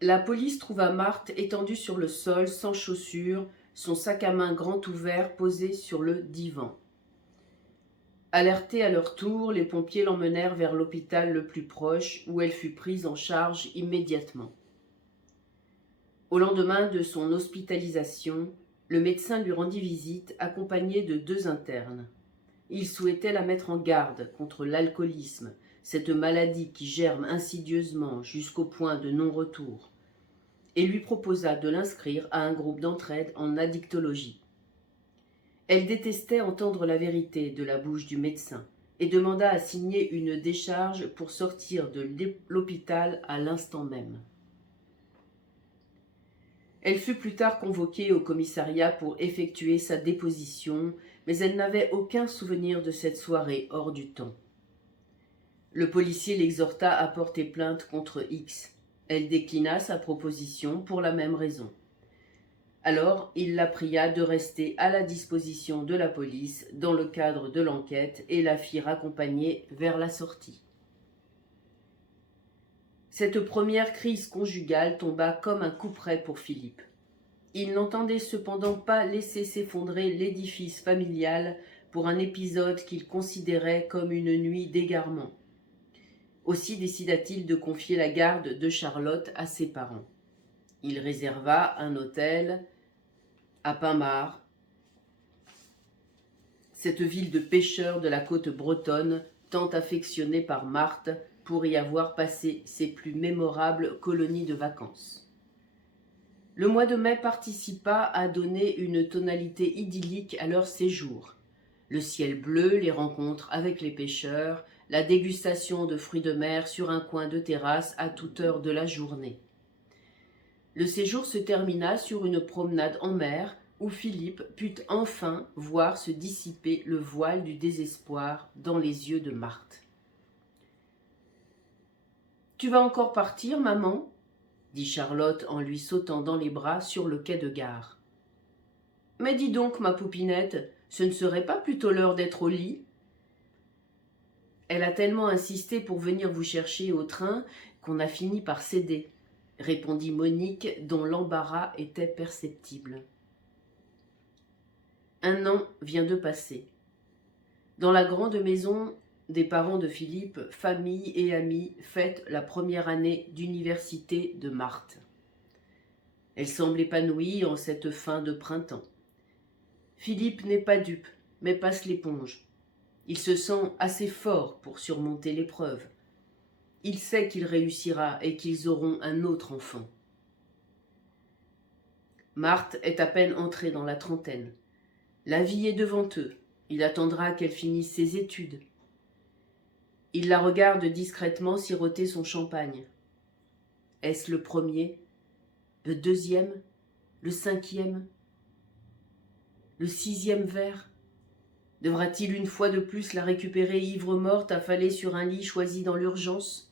La police trouva Marthe étendue sur le sol, sans chaussures, son sac à main grand ouvert posé sur le divan. Alertés à leur tour, les pompiers l'emmenèrent vers l'hôpital le plus proche, où elle fut prise en charge immédiatement. Au lendemain de son hospitalisation, le médecin lui rendit visite, accompagné de 2 internes. Il souhaitait la mettre en garde contre l'alcoolisme, cette maladie qui germe insidieusement jusqu'au point de non-retour, et lui proposa de l'inscrire à un groupe d'entraide en addictologie. Elle détestait entendre la vérité de la bouche du médecin et demanda à signer une décharge pour sortir de l'hôpital à l'instant même. Elle fut plus tard convoquée au commissariat pour effectuer sa déposition, mais elle n'avait aucun souvenir de cette soirée hors du temps. Le policier l'exhorta à porter plainte contre X. Elle déclina sa proposition pour la même raison. Alors, il la pria de rester à la disposition de la police dans le cadre de l'enquête et la fit raccompagner vers la sortie. Cette première crise conjugale tomba comme un couperet pour Philippe. Il n'entendait cependant pas laisser s'effondrer l'édifice familial pour un épisode qu'il considérait comme une nuit d'égarement. Aussi décida-t-il de confier la garde de Charlotte à ses parents. Il réserva un hôtel à Pinmar, cette ville de pêcheurs de la côte bretonne, tant affectionnée par Marthe pour y avoir passé ses plus mémorables colonies de vacances. Le mois de mai participa à donner une tonalité idyllique à leur séjour. Le ciel bleu, les rencontres avec les pêcheurs, la dégustation de fruits de mer sur un coin de terrasse à toute heure de la journée. Le séjour se termina sur une promenade en mer où Philippe put enfin voir se dissiper le voile du désespoir dans les yeux de Marthe. « Tu vas encore partir, maman ?» dit Charlotte en lui sautant dans les bras sur le quai de gare. « Mais dis donc, ma poupinette, ce ne serait pas plutôt l'heure d'être au lit ?» Elle a tellement insisté pour venir vous chercher au train qu'on a fini par céder, répondit Monique, dont l'embarras était perceptible. 1 an vient de passer. Dans la grande maison des parents de Philippe, famille et amis fêtent la première année d'université de Marthe. Elle semble épanouie en cette fin de printemps. Philippe n'est pas dupe, mais passe l'éponge. Il se sent assez fort pour surmonter l'épreuve. Il sait qu'il réussira et qu'ils auront un autre enfant. Marthe est à peine entrée dans la trentaine. La vie est devant eux. Il attendra qu'elle finisse ses études. Il la regarde discrètement siroter son champagne. Est-ce le premier, le deuxième, le 5e, le 6e verre? Devra-t-il une fois de plus la récupérer ivre morte affalée sur un lit choisi dans l'urgence?